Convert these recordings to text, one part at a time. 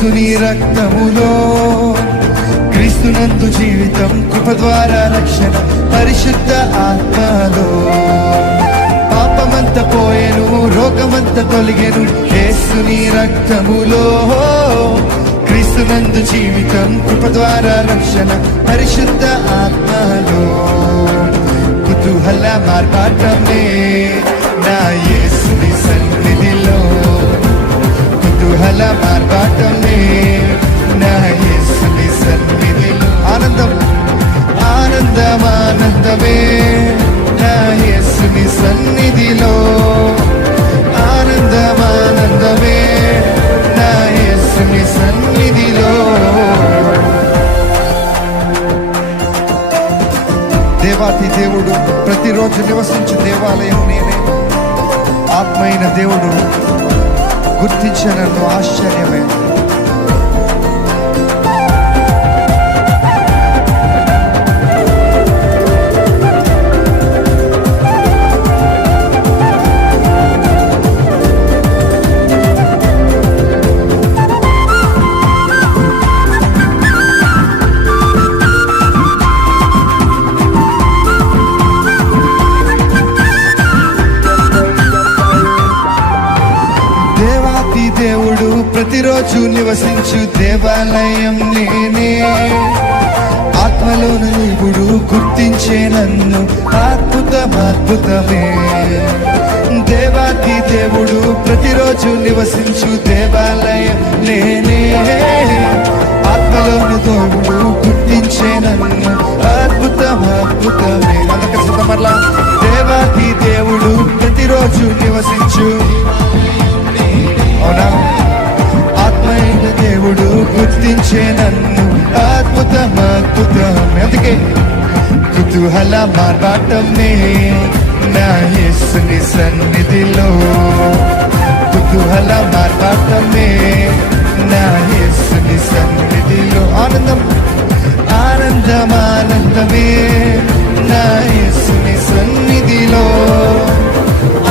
యేసుని రక్తములో, క్రీస్తునందు జీవితం, కృప ద్వారా రక్షణ, పరిశుద్ధ ఆత్మలో. పాపమంత పోయెను, రోగమంత తొలగెను, యేసుని రక్తములో, క్రీస్తునందు జీవితం, కృప ద్వారా రక్షణ, పరిశుద్ధ ఆత్మలో. కుతూహల మార్పాటమే నా యేసుని సన్నిధిలో, కుతూహల మార్పాటమే నా యేసుని సన్నిధిలో. ఆనందం ఆనందం ఆనందమే నా యేసుని సన్నిధిలో, ఆనందం ఆనందమే నా యేసుని సన్నిధిలో. దేవాతి దేవుడు ప్రతిరోజు నివసించు దేవాలయం నేనే. ఆత్మైన దేవుడు గుర్తించనన్ను ఆశ్చర్యమే. దేవుడు ప్రతిరోజు నివసించు దేవాలయం నేనే. ఆత్మలోని దేవుడు గుర్తించే నన్ను, అద్భుతమే. దేవాతి దేవుడు ప్రతిరోజు నివసించు దేవాలయం నేనే. ఆత్మలోని దేవుడు గుర్తించే నన్ను, అద్భుతమే. అందుకే మరలా దేవాతి దేవుడు ప్రతిరోజు నివసించు, అవునా, ఆత్మైన దేవుడు గుర్తించే నన్ను, అద్భుతమే. అందుకే కుతూహల మార్పాటమే నా యేసుని సన్నిధిలో, కుతూహల మార్పాటమే నా యేసుని సన్నిధిలో. ఆనందం ఆనందం ఆనందమే నా యేసుని సన్నిధిలో,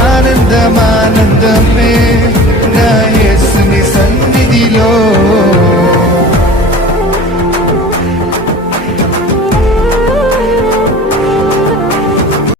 ఆనందం ఆనందమే